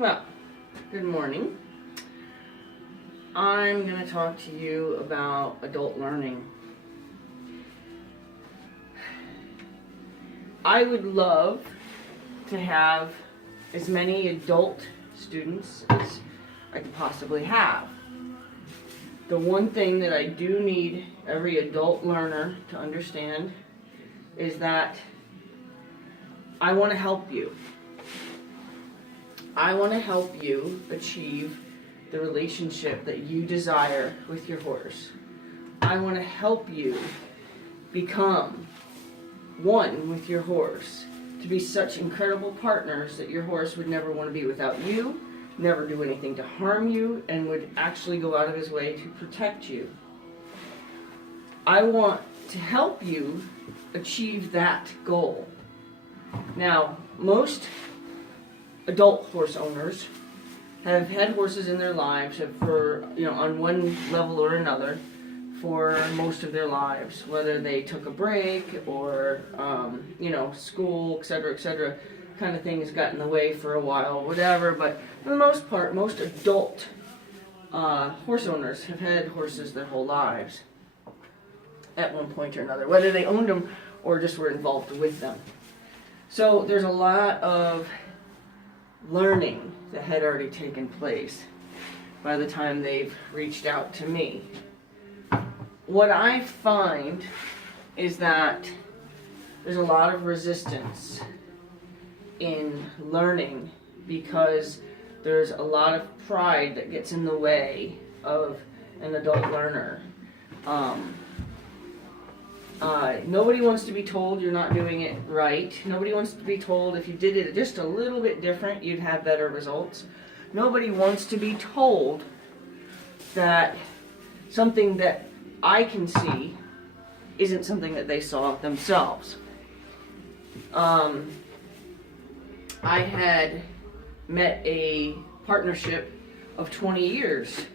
Well, good morning. I'm going to talk to you about adult learning. I would love to have as many adult students as I could possibly have. The one thing that I do need every adult learner to understand is that I want to help you. I want to help you achieve the relationship that you desire with your horse. I want to help you become one with your horse, to be such incredible partners that your horse would never want to be without you, never do anything to harm you, and would actually go out of his way to protect you. I want to help you achieve that goal. Now, most adult horse owners have had horses in their lives on one level or another for most of their lives, whether they took a break or school, etc., kind of things got in the way for a while, whatever. But for the most part, most adult horse owners have had horses their whole lives at one point or another, whether they owned them or just were involved with them. So there's a lot of learning that had already taken place by the time they've reached out to me. What I find is that there's a lot of resistance in learning because there's a lot of pride that gets in the way of an adult learner. Nobody wants to be told you're not doing it right. Nobody wants to be told if you did it just a little bit different, you'd have better results. Nobody wants to be told that something that I can see isn't something that they saw themselves. I had met a partnership of 20 years,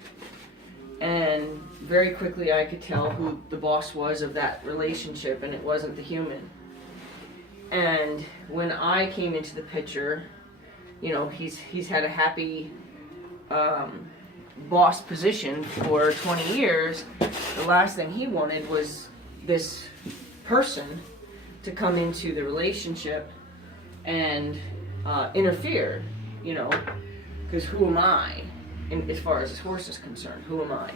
and very quickly I could tell who the boss was of that relationship, and it wasn't the human. And when I came into the picture, he's had a happy boss position for 20 years. The last thing he wanted was this person to come into the relationship and interfere, because who am I? And as far as his horse is concerned, who am I?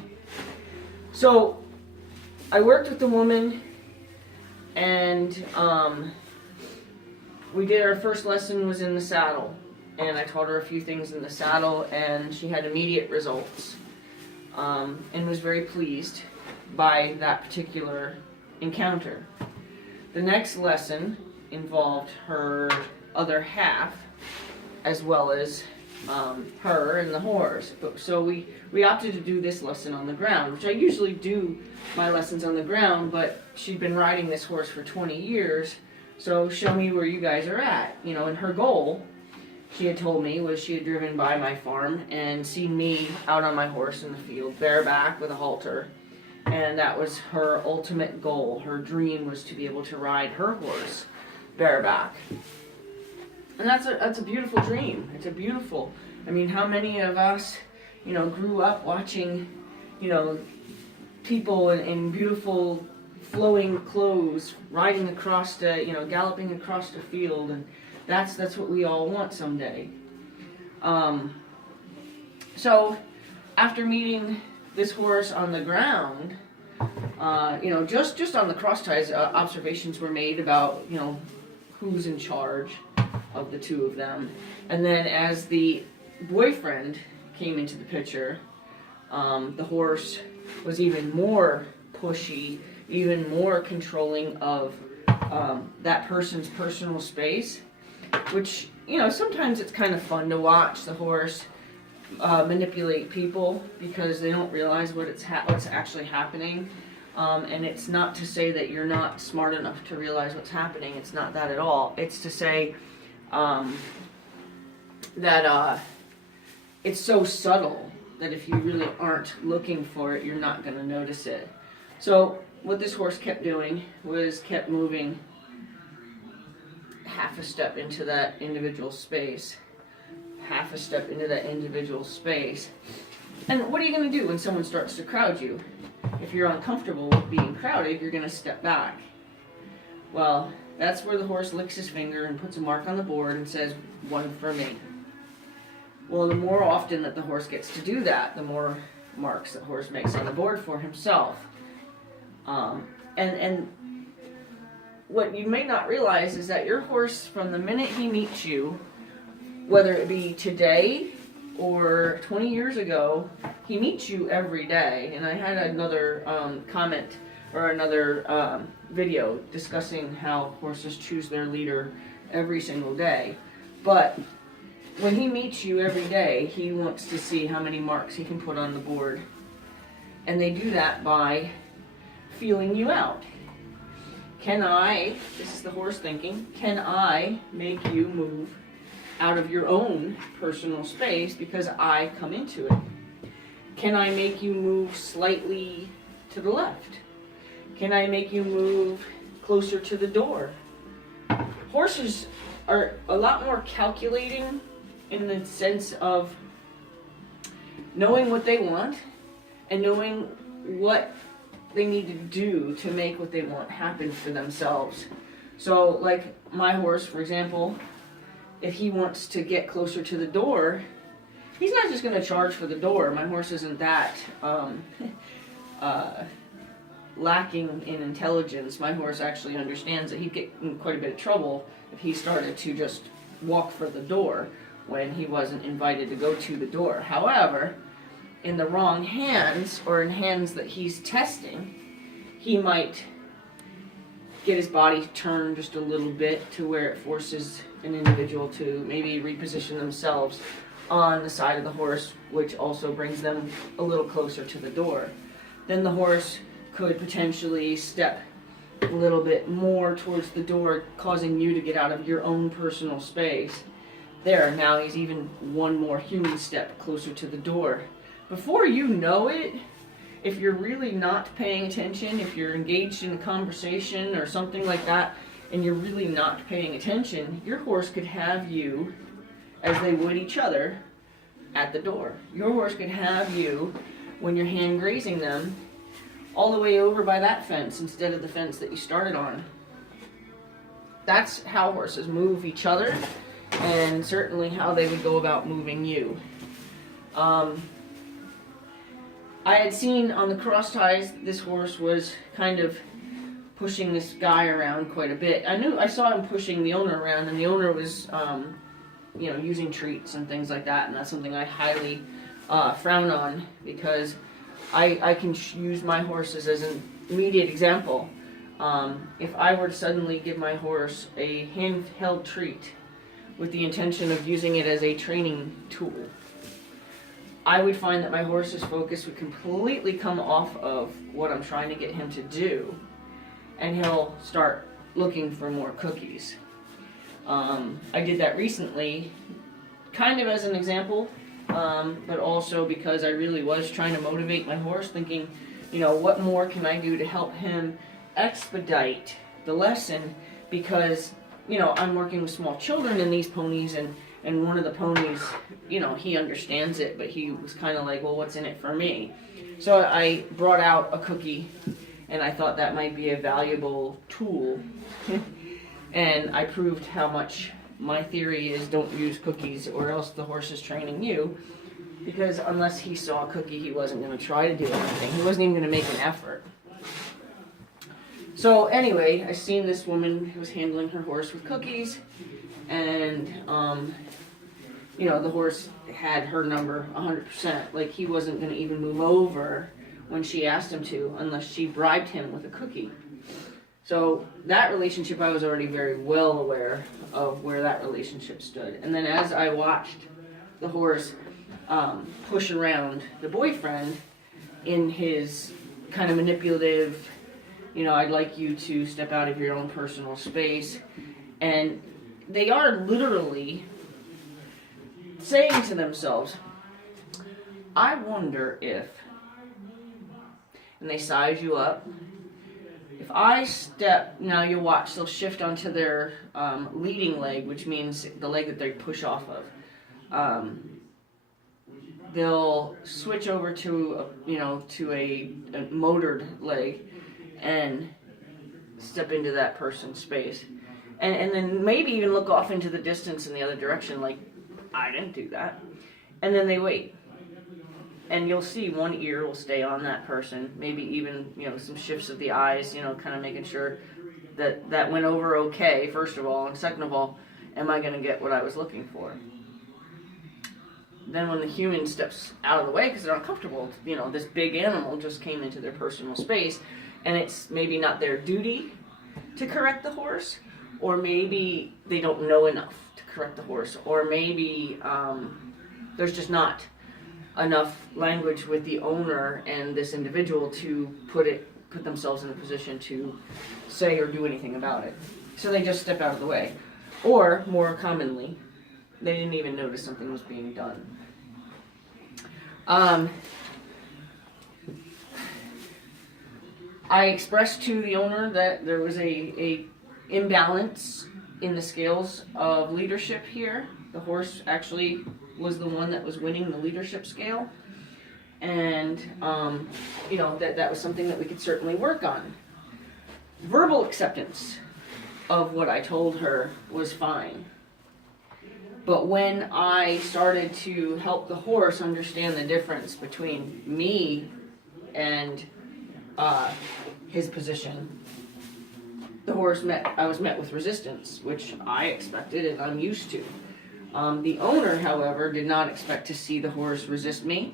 So I worked with the woman, and we did our first lesson was in the saddle, and I taught her a few things in the saddle, and she had immediate results, and was very pleased by that particular encounter. The next lesson involved her other half, as well as her and the horse. So we opted to do this lesson on the ground, which I usually do my lessons on the ground, but she'd been riding this horse for 20 years, so show me where you guys are at. And her goal, she had told me, was she had driven by my farm and seen me out on my horse in the field, bareback with a halter, and that was her ultimate goal. Her dream was to be able to ride her horse bareback. And that's a beautiful dream. It's a beautiful. How many of us, grew up watching, people in beautiful flowing clothes riding across the, galloping across the field, and that's what we all want someday. So after meeting this horse on the ground, just on the cross ties, observations were made about, who's in charge of the two of them. And then as the boyfriend came into the picture, the horse was even more pushy, even more controlling of that person's personal space, which, sometimes it's kind of fun to watch the horse manipulate people because they don't realize what's actually happening. And it's not to say that you're not smart enough to realize what's happening. It's not that at all. It's to say that it's so subtle that if you really aren't looking for it, you're not going to notice it. So what this horse kept doing was kept moving half a step into that individual space, half a step into that individual space. And what are you going to do when someone starts to crowd you? If you're uncomfortable with being crowded, you're going to step back. Well, that's where the horse licks his finger and puts a mark on the board and says, 1 for me. Well, the more often that the horse gets to do that, the more marks the horse makes on the board for himself. And what you may not realize is that your horse, from the minute he meets you, whether it be today or 20 years ago, he meets you every day. And I had another comment or another video discussing how horses choose their leader every single day. But when he meets you every day, he wants to see how many marks he can put on the board. And they do that by feeling you out. Can I, this is the horse thinking, can I make you move out of your own personal space because I come into it? Can I make you move slightly to the left? Can I make you move closer to the door? Horses are a lot more calculating in the sense of knowing what they want and knowing what they need to do to make what they want happen for themselves. So, like my horse, for example, if he wants to get closer to the door, he's not just going to charge for the door. My horse isn't that lacking in intelligence. My horse actually understands that he'd get in quite a bit of trouble if he started to just walk for the door when he wasn't invited to go to the door. However, in the wrong hands, or in hands that he's testing, he might get his body turned just a little bit to where it forces an individual to maybe reposition themselves on the side of the horse, which also brings them a little closer to the door. Then the horse could potentially step a little bit more towards the door, causing you to get out of your own personal space. There, now he's even one more human step closer to the door. Before you know it, if you're really not paying attention, if you're engaged in a conversation or something like that, and you're really not paying attention, your horse could have you, as they would each other, at the door. Your horse could have you, when you're hand grazing them, all the way over by that fence instead of the fence that you started on. That's how horses move each other, and certainly how they would go about moving you. I had seen on the cross ties, this horse was kind of pushing this guy around quite a bit. I saw him pushing the owner around, and the owner was, using treats and things like that, and that's something I highly frown on, because I can use my horses as an immediate example. If I were to suddenly give my horse a handheld treat with the intention of using it as a training tool, I would find that my horse's focus would completely come off of what I'm trying to get him to do, and he'll start looking for more cookies. I did that recently, kind of as an example, but also because I really was trying to motivate my horse, thinking, what more can I do to help him expedite the lesson, because, I'm working with small children in these ponies, and one of the ponies, he understands it, but he was kind of like, well, what's in it for me? So I brought out a cookie, and I thought that might be a valuable tool. And I proved how much my theory is, don't use cookies or else the horse is training you, because unless he saw a cookie, he wasn't going to try to do anything. He wasn't even going to make an effort. So anyway, I seen this woman who was handling her horse with cookies, and the horse had her number 100%. Like, he wasn't going to even move over when she asked him to, unless she bribed him with a cookie. So that relationship, I was already very well aware of where that relationship stood. And then as I watched the horse push around the boyfriend in his kind of manipulative, I'd like you to step out of your own personal space, and they are literally saying to themselves, I wonder if, and they size you up, if I step, now you'll watch, they'll shift onto their leading leg, which means the leg that they push off of. they'll switch over to a motored leg and step into that person's space, and then maybe even look off into the distance in the other direction, like, I didn't do that. And then they wait, and you'll see one ear will stay on that person, maybe even some shifts of the eyes, kind of making sure that went over okay, first of all, and second of all, am I going to get what I was looking for? Then when the human steps out of the way because they're uncomfortable, this big animal just came into their personal space, and it's maybe not their duty to correct the horse, or maybe they don't know enough to correct the horse, or maybe there's just not enough language with the owner and this individual to put themselves in a position to say or do anything about it. So they just step out of the way. Or, more commonly, they didn't even notice something was being done. I expressed to the owner that there was a imbalance in the scales of leadership here. The horse actually was the one that was winning the leadership scale. And, that was something that we could certainly work on. Verbal acceptance of what I told her was fine. But when I started to help the horse understand the difference between me and his position, I was met with resistance, which I expected and I'm used to. The owner, however, did not expect to see the horse resist me.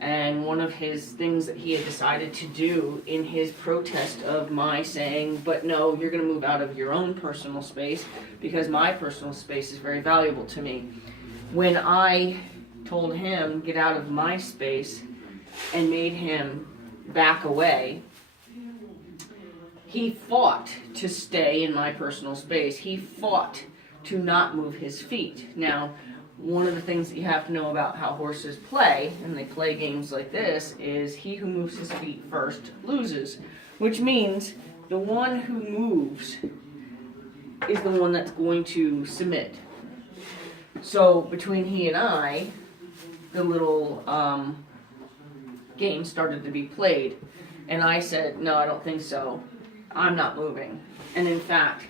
And one of his things that he had decided to do in his protest of my saying, but no, you're going to move out of your own personal space because my personal space is very valuable to me. When I told him, get out of my space, and made him back away, he fought to stay in my personal space. He fought to not move his feet. Now, one of the things that you have to know about how horses play, and they play games like this, is he who moves his feet first loses. Which means the one who moves is the one that's going to submit. So between he and I, the little game started to be played. And I said, no, I don't think so. I'm not moving. And in fact,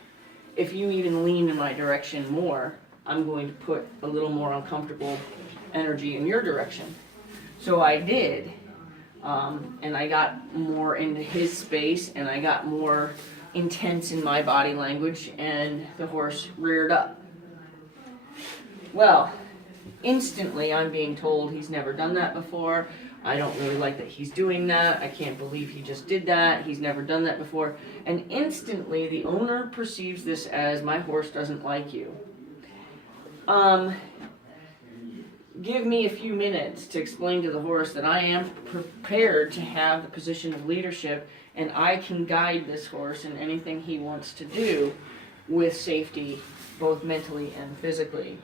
if you even lean in my direction more, I'm going to put a little more uncomfortable energy in your direction. So I did, and I got more into his space, and I got more intense in my body language, and the horse reared up. Well, instantly I'm being told he's never done that before. I don't really like that he's doing that. I can't believe he just did that. He's never done that before. And instantly the owner perceives this as, my horse doesn't like you. Give me a few minutes to explain to the horse that I am prepared to have the position of leadership, and I can guide this horse in anything he wants to do with safety, both mentally and physically.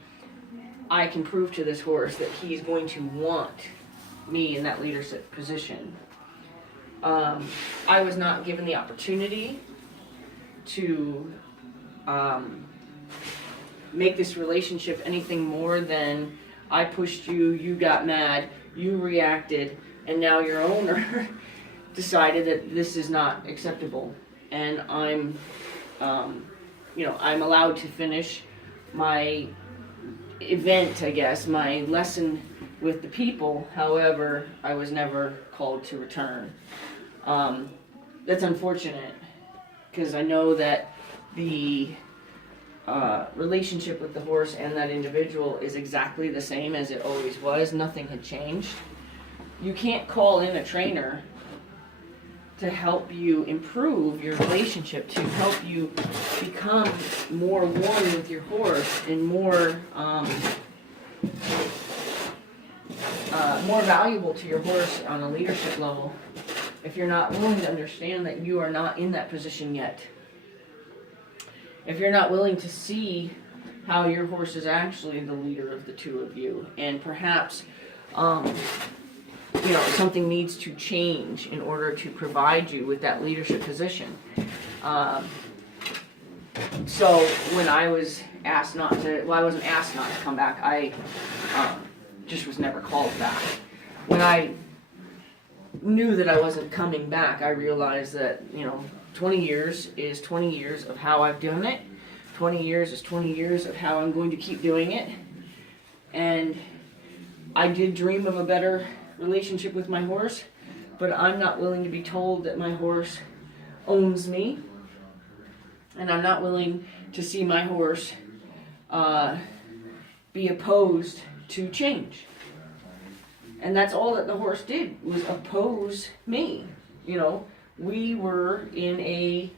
I can prove to this horse that he's going to want me in that leadership position. I was not given the opportunity to make this relationship anything more than I pushed you, you got mad, you reacted, and now your owner decided that this is not acceptable. And I'm allowed to finish my event, I guess, my lesson with the people. However, I was never called to return. That's unfortunate, because I know that the relationship with the horse and that individual is exactly the same as it always was. Nothing had changed. You can't call in a trainer to help you improve your relationship, to help you become more one with your horse and more valuable to your horse on a leadership level, if you're not willing to understand that you are not in that position yet. If you're not willing to see how your horse is actually the leader of the two of you, and perhaps something needs to change in order to provide you with that leadership position. So when I was asked not to, well, I wasn't asked not to come back. I just was never called back. When I knew that I wasn't coming back, I realized that, 20 years is 20 years of how I've done it. 20 years is 20 years of how I'm going to keep doing it. And I did dream of a better relationship with my horse, but I'm not willing to be told that my horse owns me. And I'm not willing to see my horse be opposed to change. And that's all that the horse did, was oppose me. We were in a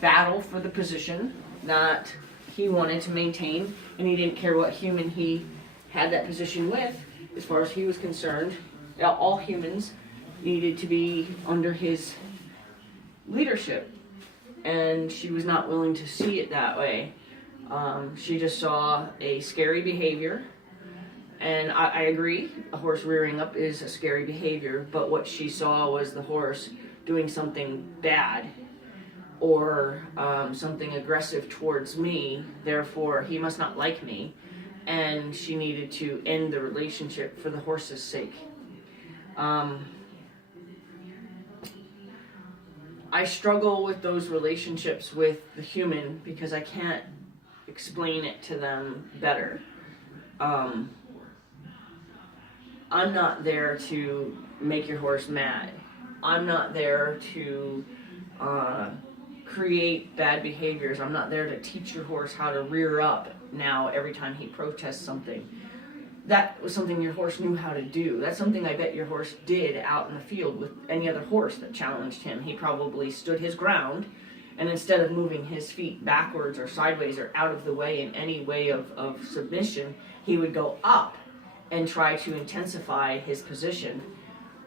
battle for the position that he wanted to maintain, and he didn't care what human he had that position with. As far as he was concerned, all humans needed to be under his leadership, and she was not willing to see it that way. She just saw a scary behavior, and I agree, a horse rearing up is a scary behavior, but what she saw was the horse doing something bad, or something aggressive towards me, therefore he must not like me, and she needed to end the relationship for the horse's sake. I struggle with those relationships with the human because I can't explain it to them better. I'm not there to make your horse mad. I'm not there to create bad behaviors. I'm not there to teach your horse how to rear up now every time he protests something. That was something your horse knew how to do. That's something I bet your horse did out in the field with any other horse that challenged him. He probably stood his ground, and instead of moving his feet backwards or sideways or out of the way in any way of submission, he would go up and try to intensify his position.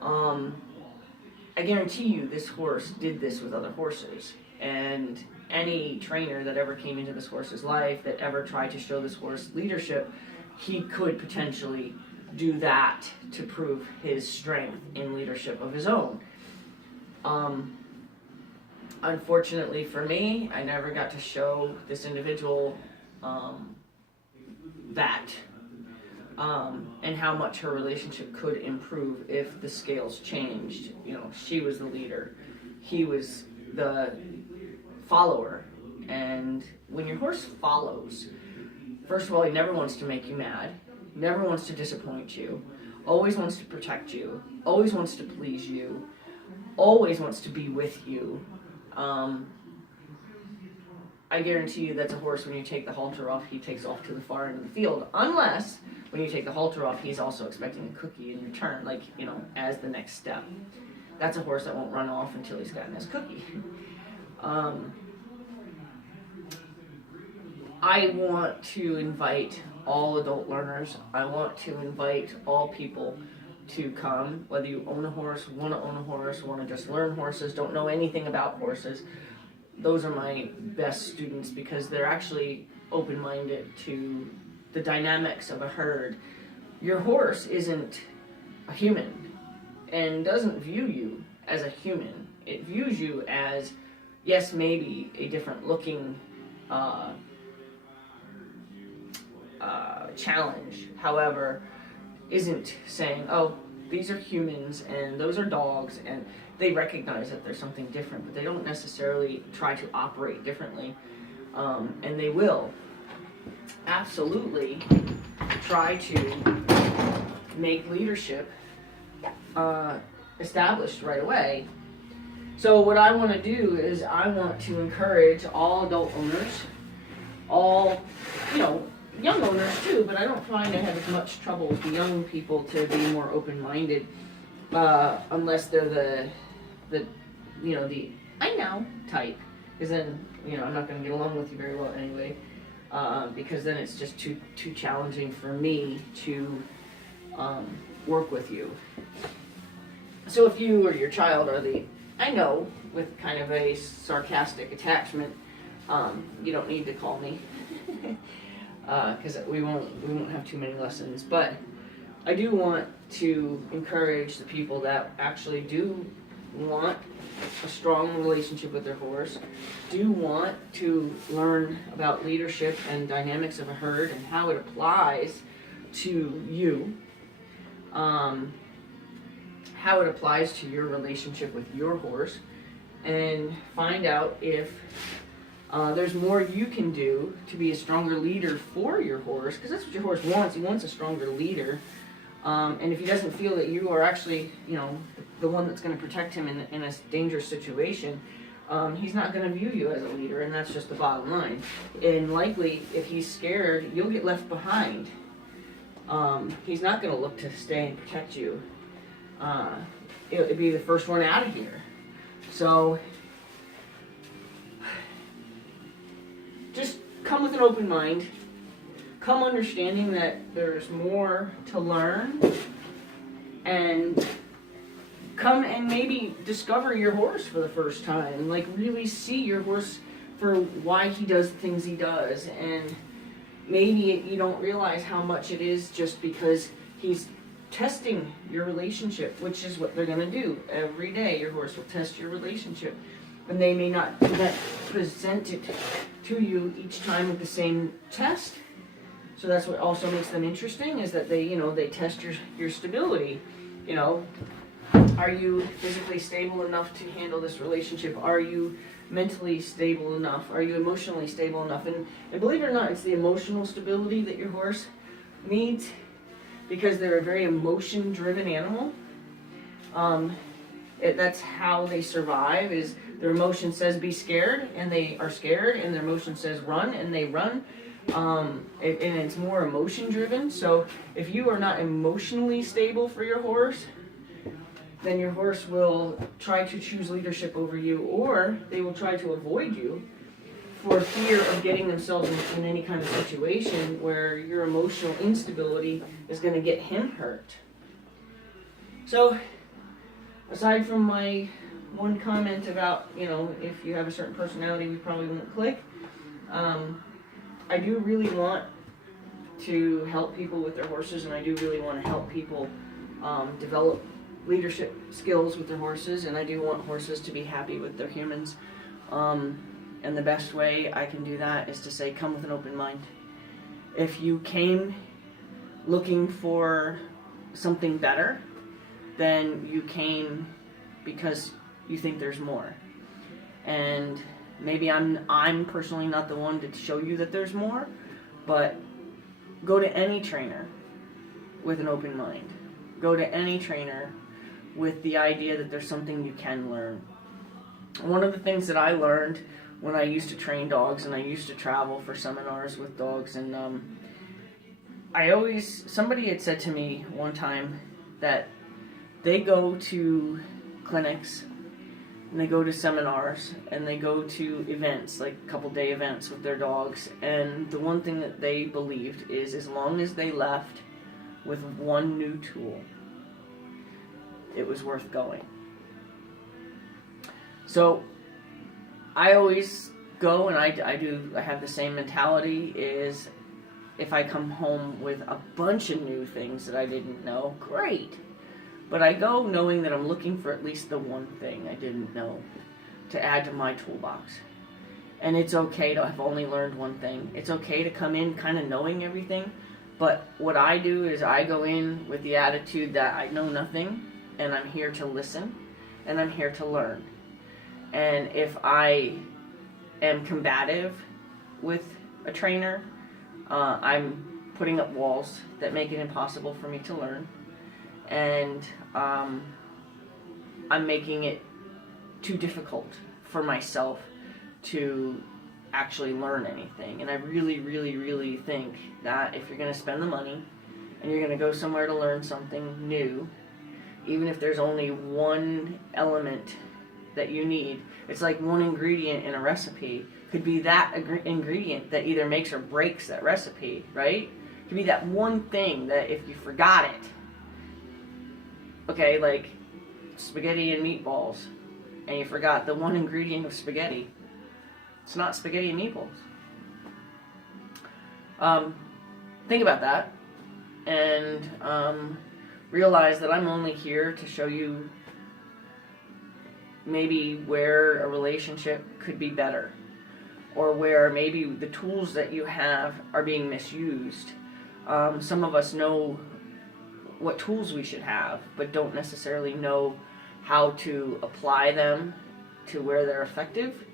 I guarantee you this horse did this with other horses, and any trainer that ever came into this horse's life that ever tried to show this horse leadership, he could potentially do that to prove his strength in leadership of his own. Unfortunately for me, I never got to show this individual that and how much her relationship could improve if the scales changed. She was the leader, he was the follower, and when your horse follows, first of all, he never wants to make you mad, never wants to disappoint you, always wants to protect you, always wants to please you, always wants to be with you. I guarantee you that's a horse, when you take the halter off, he takes off to the far end of the field. Unless, when you take the halter off, he's also expecting a cookie in return, as the next step. That's a horse that won't run off until he's gotten his cookie. I want to invite all adult learners. I want to invite all people to come, whether you own a horse, want to own a horse, want to just learn horses, don't know anything about horses. Those are my best students because they're actually open-minded to the dynamics of a herd. Your horse isn't a human and doesn't view you as a human. It views you as, yes, maybe a different looking challenge. However, isn't saying, oh, these are humans and those are dogs, and they recognize that there's something different, but they don't necessarily try to operate differently. And they will absolutely try to make leadership established right away. So what I want to do is I want to encourage all adult owners, all, young owners too, but I don't find I have as much trouble with the young people to be more open-minded, unless they're the I know type, because then, I'm not going to get along with you very well anyway, because then it's just too challenging for me to work with you. So if you or your child are the I know with kind of a sarcastic attachment, you don't need to call me. Because we won't have too many lessons, but I do want to encourage the people that actually do want a strong relationship with their horse, do want to learn about leadership and dynamics of a herd and how it applies to you, how it applies to your relationship with your horse, and find out if there's more you can do to be a stronger leader for your horse, because that's what your horse wants. He wants a stronger leader. And if he doesn't feel that you are actually, the one that's going to protect him in a dangerous situation, he's not going to view you as a leader, and that's just the bottom line. And likely, if he's scared, you'll get left behind. He's not going to look to stay and protect you. It'll be the first one out of here. So, just come with an open mind. Come understanding that there's more to learn, and come and maybe discover your horse for the first time. Like, really see your horse for why he does the things he does, and maybe you don't realize how much it is just because he's testing your relationship, which is what they're going to do every day. Your horse will test your relationship, and they may not present it to you each time with the same test. So that's what also makes them interesting, is that they test your stability. Are you physically stable enough to handle this relationship? Are you mentally stable enough? Are you emotionally stable enough? And believe it or not, it's the emotional stability that your horse needs, because they're a very emotion-driven animal. That's how they survive, is their emotion says be scared, and they are scared, and their emotion says run, and they run. And it's more emotion driven. So if you are not emotionally stable for your horse, then your horse will try to choose leadership over you, or they will try to avoid you for fear of getting themselves in any kind of situation where your emotional instability is going to get him hurt. So aside from my one comment about, if you have a certain personality, we probably won't click, I do really want to help people with their horses, and I do really want to help people develop leadership skills with their horses, and I do want horses to be happy with their humans. And the best way I can do that is to say, come with an open mind. If you came looking for something better, then you came because you think there's more. And maybe I'm personally not the one to show you that there's more, but go to any trainer with an open mind. Go to any trainer with the idea that there's something you can learn. One of the things that I learned when I used to train dogs, and I used to travel for seminars with dogs, and somebody had said to me one time that they go to clinics, and they go to seminars, and they go to events, like couple-day events with their dogs, and the one thing that they believed is, as long as they left with one new tool, it was worth going. So I always go, and I have the same mentality, is if I come home with a bunch of new things that I didn't know, great. But I go knowing that I'm looking for at least the one thing I didn't know to add to my toolbox. And it's okay to have only learned one thing. It's okay to come in kind of knowing everything. But what I do is I go in with the attitude that I know nothing, and I'm here to listen, and I'm here to learn. And if I am combative with a trainer, I'm putting up walls that make it impossible for me to learn. And I'm making it too difficult for myself to actually learn anything. And I really, really, really think that if you're going to spend the money and you're going to go somewhere to learn something new, even if there's only one element that you need, it's like one ingredient in a recipe could be that ingredient that either makes or breaks that recipe, right? It could be that one thing that if you forgot it, okay, like spaghetti and meatballs, and you forgot the one ingredient of spaghetti, it's not spaghetti and meatballs. Think about that, and realize that I'm only here to show you maybe where a relationship could be better, or where maybe the tools that you have are being misused. Some of us know what tools we should have, but don't necessarily know how to apply them to where they're effective.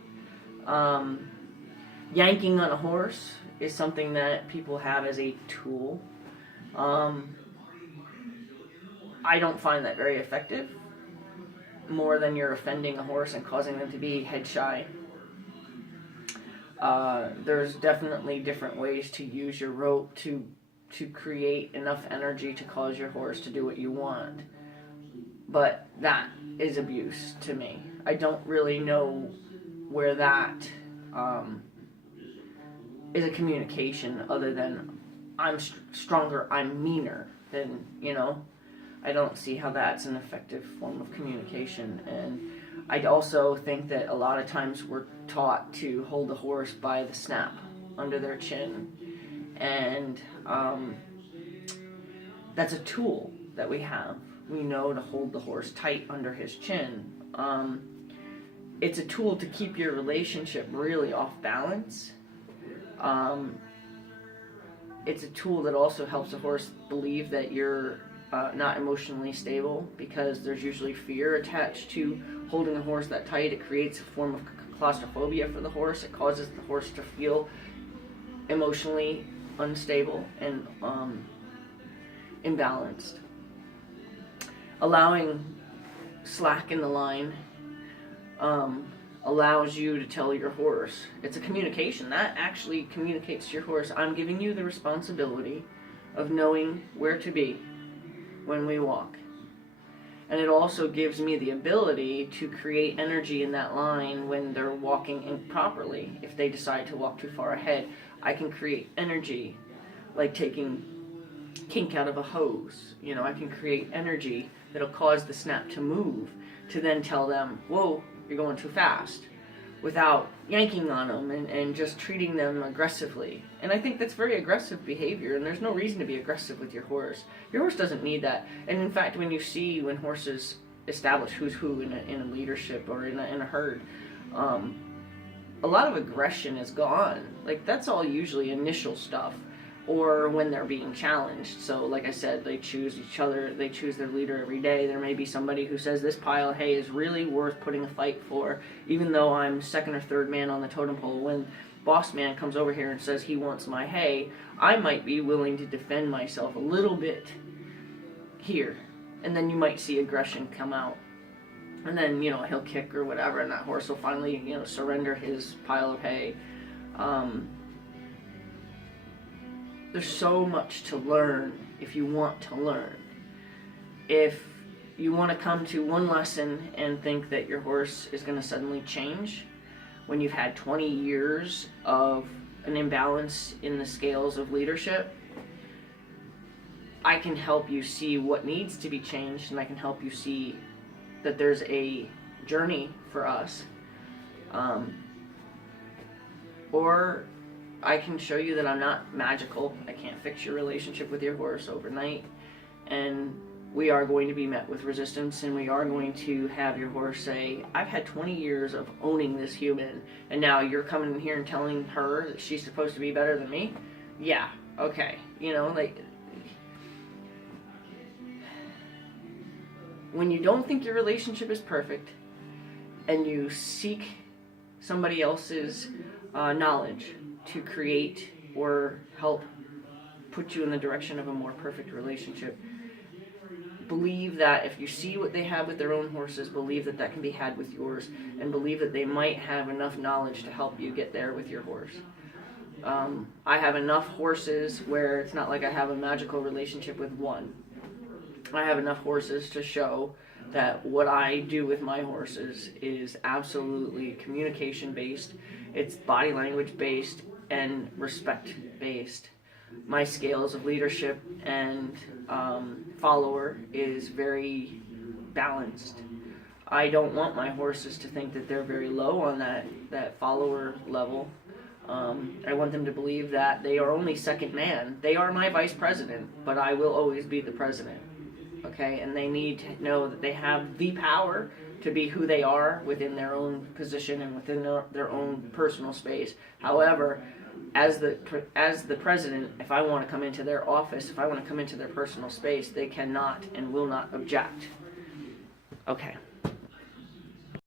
Yanking on a horse is something that people have as a tool. I don't find that very effective, more than you're offending a horse and causing them to be head shy. There's definitely different ways to use your rope to create enough energy to cause your horse to do what you want. But that is abuse to me. I don't really know where that is a communication other than I'm stronger, I'm meaner. Then, I don't see how that's an effective form of communication. And I also think that a lot of times we're taught to hold the horse by the snap under their chin. And that's a tool that we have. We know to hold the horse tight under his chin. It's a tool to keep your relationship really off balance. It's a tool that also helps the horse believe that you're not emotionally stable, because there's usually fear attached to holding a horse that tight. It creates a form of claustrophobia for the horse. It causes the horse to feel emotionally unstable and imbalanced. Allowing slack in the line allows you to tell your horse. It's a communication. That actually communicates to your horse, I'm giving you the responsibility of knowing where to be when we walk. And it also gives me the ability to create energy in that line when they're walking improperly. If they decide to walk too far ahead, I can create energy, like taking kink out of a hose. I can create energy that'll cause the snap to move, to then tell them, whoa, you're going too fast, without yanking on them and just treating them aggressively. And I think that's very aggressive behavior, and there's no reason to be aggressive with your horse. Your horse doesn't need that. And in fact, when horses establish who's who in a leadership or in a herd, a lot of aggression is gone. Like, that's all usually initial stuff, or when they're being challenged. So like I said, they choose each other, they choose their leader every day. There may be somebody who says this pile of hay is really worth putting a fight for, even though I'm second or third man on the totem pole. When boss man comes over here and says he wants my hay, I might be willing to defend myself a little bit here, and then you might see aggression come out, and then he'll kick or whatever, and that horse will finally surrender his pile of hay. There's so much to learn if you want to learn. If you want to come to one lesson and think that your horse is going to suddenly change when you've had 20 years of an imbalance in the scales of leadership, I can help you see what needs to be changed, and I can help you see that there's a journey for us. Or I can show you that I'm not magical. I can't fix your relationship with your horse overnight, and we are going to be met with resistance, and we are going to have your horse say, I've had 20 years of owning this human, and now you're coming in here and telling her that she's supposed to be better than me? Yeah, okay. When you don't think your relationship is perfect, and you seek somebody else's knowledge to create or help put you in the direction of a more perfect relationship, believe that if you see what they have with their own horses, believe that that can be had with yours, and believe that they might have enough knowledge to help you get there with your horse. I have enough horses where it's not like I have a magical relationship with one. I have enough horses to show that what I do with my horses is absolutely communication based, it's body language based, and respect based. My scales of leadership and follower is very balanced. I don't want my horses to think that they're very low on that follower level. I want them to believe that they are only second man. They are my vice president, but I will always be the president. Okay, and they need to know that they have the power to be who they are within their own position and within their own personal space. However, as the president, if I want to come into their office, if I want to come into their personal space, they cannot and will not object. Okay.